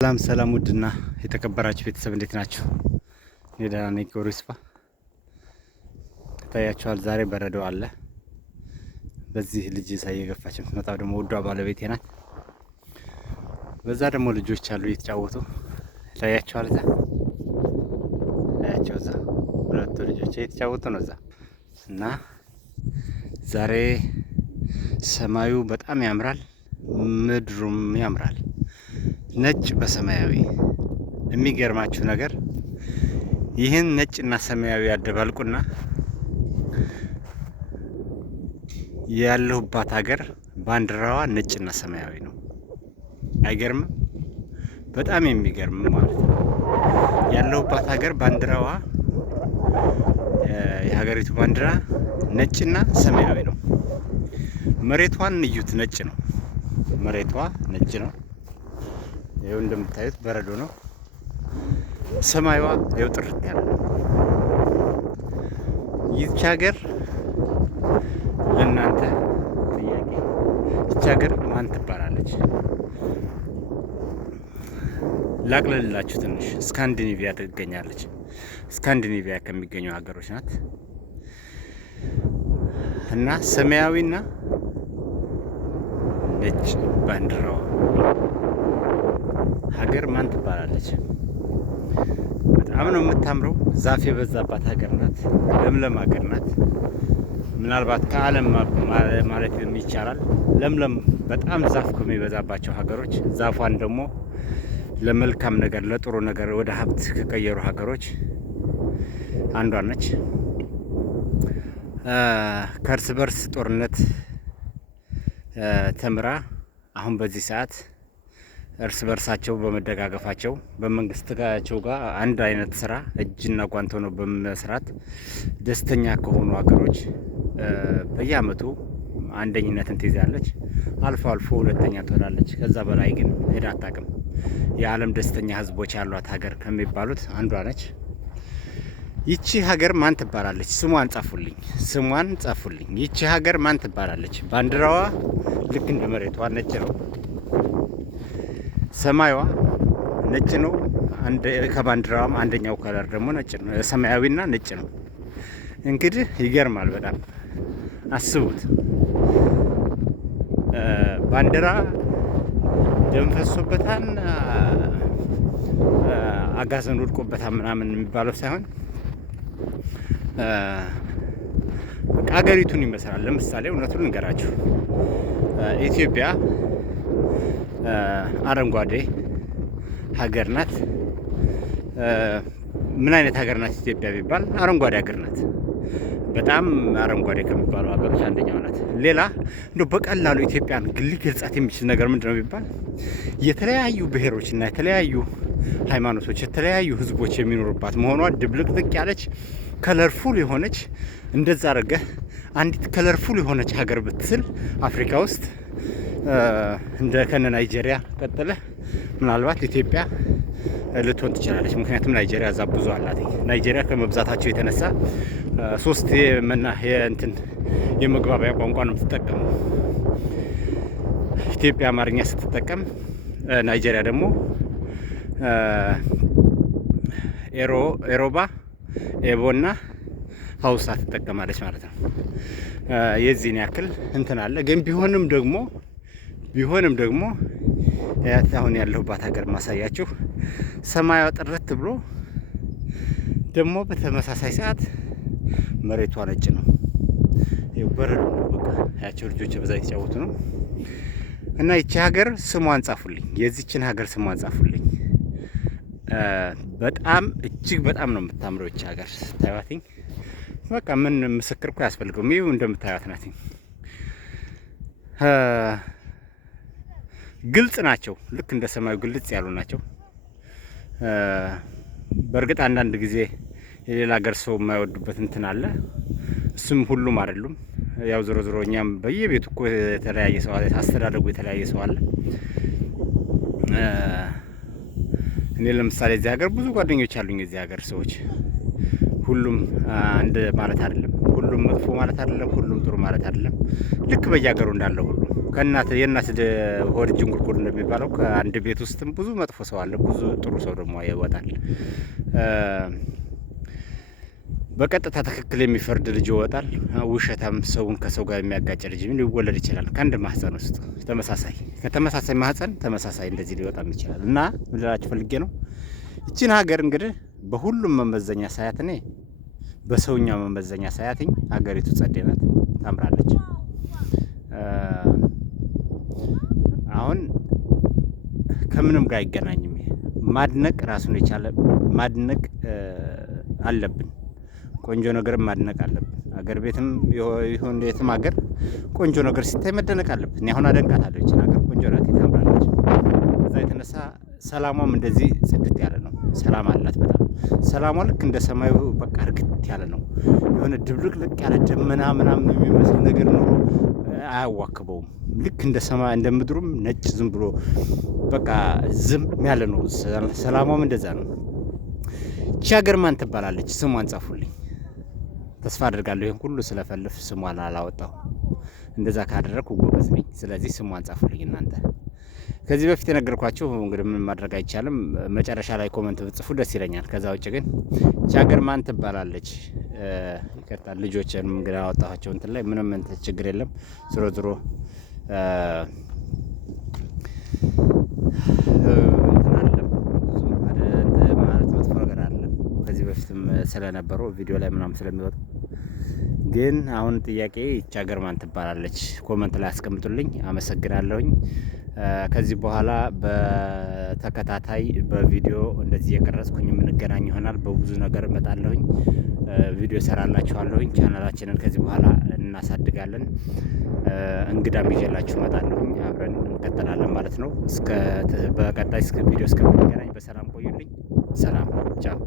ሰላም ሰላም ውድና የተከበራችሁ ቤተሰብ እንዴት ናችሁ? እኔ ደህና ነኝ። ክብሩ ይስፋ። ታያችኋል። ዛሬ በረዶ አለ። በዚህ ልጅ ሳይገፋች የምትመጣው ደግሞ ውዷ ባለቤቴ ናት። በዛ ደግሞ ልጆች አሉ እየተጫወቱ ታያችኋል። እዛ ሁለቱ ልጆች እየተጫወቱ ነው እዛ እና ዛሬ ሰማዩ በጣም ያምራል፣ ምድሩም ያምራል። ነጭ በሰማያዊ የሚገርማችሁ ነገር ይህን ነጭና ሰማያዊ ያደባልቁና ያለሁባት ሀገር ባንዲራዋ ነጭና ሰማያዊ ነው። አይገርምም? በጣም የሚገርም ማለት ነው። ያለሁባት ሀገር ባንዲራዋ የሀገሪቱ ባንዲራ ነጭና ሰማያዊ ነው። መሬቷን እዩት፣ ነጭ ነው። መሬቷ ነጭ ነው። ይኸው እንደምታዩት በረዶ ነው። ሰማይዋ ይኸው ጥርት ያለ ነው። ይህች ሀገር ለእናንተ ጥያቄ፣ ይህች ሀገር ማን ትባላለች? ላቅልላችሁ ትንሽ። ስካንዲኔቪያ ትገኛለች። ስካንዲኔቪያ ከሚገኙ ሀገሮች ናት እና ሰማያዊና ነጭ ባንዲራዋ ሀገር ማን ትባላለች? በጣም ነው የምታምረው። ዛፍ የበዛባት ሀገር ናት። ለምለም ሀገር ናት። ምናልባት ከዓለም ማለት ይቻላል ለምለም በጣም ዛፍ ከሚበዛባቸው ሀገሮች፣ ዛፏን ደግሞ ለመልካም ነገር ለጥሩ ነገር ወደ ሀብት ከቀየሩ ሀገሮች አንዷ ነች። ከእርስ በርስ ጦርነት ተምራ አሁን በዚህ ሰዓት እርስ በርሳቸው በመደጋገፋቸው በመንግስታቸው ጋር አንድ አይነት ስራ እጅና ጓንት ሆነው በመስራት ደስተኛ ከሆኑ ሀገሮች በየአመቱ አንደኝነትን ትይዛለች። አልፎ አልፎ ሁለተኛ ትሆናለች። ከዛ በላይ ግን ሄዳ አታውቅም። የዓለም ደስተኛ ህዝቦች ያሏት ሀገር ከሚባሉት አንዷ ነች። ይቺ ሀገር ማን ትባላለች? ስሟን ጻፉልኝ፣ ስሟን ጻፉልኝ። ይቺ ሀገር ማን ትባላለች? ባንዲራዋ ልክ እንደ መሬቷ ነጭ ነው። ሰማይዋ ነጭ ነው። ከባንዲራዋም አንደኛው ከለር ደግሞ ነጭ ነው፣ ሰማያዊና ነጭ ነው። እንግዲህ ይገርማል በጣም አስቡት። ባንዲራ ደም ፈሶበታል፣ አጋዘን ወድቆበታል ምናምን የሚባለው ሳይሆን ሀገሪቱን ይመስላል። ለምሳሌ እውነቱን እንገራችሁ፣ ኢትዮጵያ አረንጓዴ ሀገር ናት። ምን አይነት ሀገር ናት ኢትዮጵያ ቢባል አረንጓዴ ሀገር ናት። በጣም አረንጓዴ ከሚባሉ ሀገሮች አንደኛው ናት። ሌላ እንደው በቀላሉ ኢትዮጵያን ሊገልጻት የሚችል ነገር ምንድነው ቢባል የተለያዩ ብሔሮችና የተለያዩ ሃይማኖቶች፣ የተለያዩ ህዝቦች የሚኖሩባት መሆኗ ድብልቅልቅ ያለች ከለርፉል የሆነች እንደዛ አድርገህ አንዲት ከለርፉል የሆነች ሀገር ብትስል አፍሪካ ውስጥ እንደ ከነ ናይጄሪያ ቀጥለ ምናልባት ኢትዮጵያ ልትሆን ትችላለች። ምክንያቱም ናይጄሪያ እዛ ብዙ አላት። ናይጄሪያ ከመብዛታቸው የተነሳ ሶስት የመግባቢያ ቋንቋ ነው የምትጠቀመው። ኢትዮጵያ አማርኛ ስትጠቀም፣ ናይጄሪያ ደግሞ ኤሮባ፣ ኤቦና ሀውሳ ትጠቀማለች ማለት ነው። የዚህን ያክል እንትን አለ። ግን ቢሆንም ደግሞ አሁን ያለሁባት ሀገር ማሳያችሁ ሰማያዊ ጥርት ብሎ ደግሞ በተመሳሳይ ሰዓት መሬቷ ነጭ ነው። በረዶ በቃ ያቸው ልጆች በዛ የተጫወቱ ነው። እና ይቺ ሀገር ስሟን ጻፉልኝ፣ የዚችን ሀገር ስሟን ጻፉልኝ። በጣም እጅግ በጣም ነው የምታምረው ይቺ ሀገር ስታዩትኝ። በቃ ምን ምስክር እኮ ያስፈልገውም። ይኸው እንደምታዩት ናት። ግልጽ ናቸው። ልክ እንደ ሰማዩ ግልጽ ያሉ ናቸው። በእርግጥ አንዳንድ ጊዜ የሌላ ሀገር ሰው የማይወዱበት እንትን አለ። እሱም ሁሉም አይደሉም። ያው ዞሮ ዞሮ እኛም በየቤቱ እኮ የተለያየ ሰው አለ፣ አስተዳደጉ የተለያየ ሰው አለ። እኔ ለምሳሌ እዚህ ሀገር ብዙ ጓደኞች አሉኝ። የዚህ ሀገር ሰዎች ሁሉም አንድ ማለት አይደለም፣ ሁሉም መጥፎ ማለት አይደለም፣ ሁሉም ጥሩ ማለት አይደለም። ልክ በየሀገሩ እንዳለው ሁሉ የእናት ሆድ ጅንጉርጉር እንደሚባለው ከአንድ ቤት ውስጥም ብዙ መጥፎ ሰው አለ፣ ብዙ ጥሩ ሰው ደግሞ ይወጣል። በቀጥታ ትክክል የሚፈርድ ልጅ ይወጣል። ውሸታም ሰውን ከሰው ጋር የሚያጋጭ ልጅ ሊወለድ ይችላል ከአንድ ማህፀን ውስጥ ከተመሳሳይ ማህፀን ተመሳሳይ እንደዚህ ሊወጣም ይችላል። እና ምን ልላችሁ ፈልጌ ነው፣ እቺን ሀገር እንግዲህ በሁሉም መመዘኛ ሳያት፣ እኔ በሰውኛ መመዘኛ ሳያትኝ ሀገሪቱ ጸዴ ናት፣ ታምራለች። አሁን ከምንም ጋር አይገናኝም። ማድነቅ ራሱን የቻለ ማድነቅ አለብን። ቆንጆ ነገርም ማድነቅ አለብን። አገር ቤትም ይሁን የትም ሀገር ቆንጆ ነገር ሲታይ መደነቅ አለብን። እኔ አሁን አደንቃታለሁ፣ ይችን ሀገር ቆንጆ ናት፣ ታምራለች። ከዛ የተነሳ ሰላሟም እንደዚህ ጽድት ያለ ነው። ሰላም አላት በጣም ሰላሟ ልክ እንደ ሰማዩ በቃ እርግት ያለ ነው። የሆነ ድብልቅልቅ ያለ ደመና ምናምን የሚመስል ነገር ኖሮ አያዋክበውም። ልክ እንደ ሰማይ እንደ ምድሩም ነጭ ዝም ብሎ በቃ ዝም ያለ ነው። ሰላሟም እንደዛ ነው። ይቺ ሀገር ማን ትባላለች? ስሟን ጻፉልኝ። ተስፋ አድርጋለሁ ይሄን ሁሉ ስለፈልፍ ስሟን አላወጣው። እንደዛ ካደረኩ ጎበዝ ነኝ። ስለዚህ ስሟን ጻፉልኝ እናንተ። ከዚህ በፊት የነገርኳችሁ እንግዲህ ምን ማድረግ አይቻልም። መጨረሻ ላይ ኮመንት ብጽፉ ደስ ይለኛል። ከዛ ውጭ ግን ይቺ ሀገር ማን ትባላለች? ይቅርታ ልጆችንም እንግዲህ አወጣኋቸው እንትን ላይ ምንም እንትን ችግር የለም። ዞሮ ዞሮ ማለት መጥፎ ነገር አይደለም። ከዚህ በፊትም ስለነበሩ ቪዲዮ ላይ ምናምን ስለሚወጡ ግን አሁን ጥያቄ ይቺ ሀገር ማን ትባላለች? ኮመንት ላይ አስቀምጡልኝ። አመሰግናለሁኝ። ከዚህ በኋላ በተከታታይ በቪዲዮ እንደዚህ የቀረጽኩኝ የምንገናኝ ይሆናል። በብዙ ነገር እመጣለሁኝ፣ ቪዲዮ ሰራላችኋለሁኝ። ቻናላችንን ከዚህ በኋላ እናሳድጋለን። እንግዳም ይዤላችሁ እመጣለሁኝ። አብረን እንቀጥላለን ማለት ነው። በቀጣይ ቪዲዮ እስከምንገናኝ በሰላም ቆዩልኝ። ሰላም ቻው።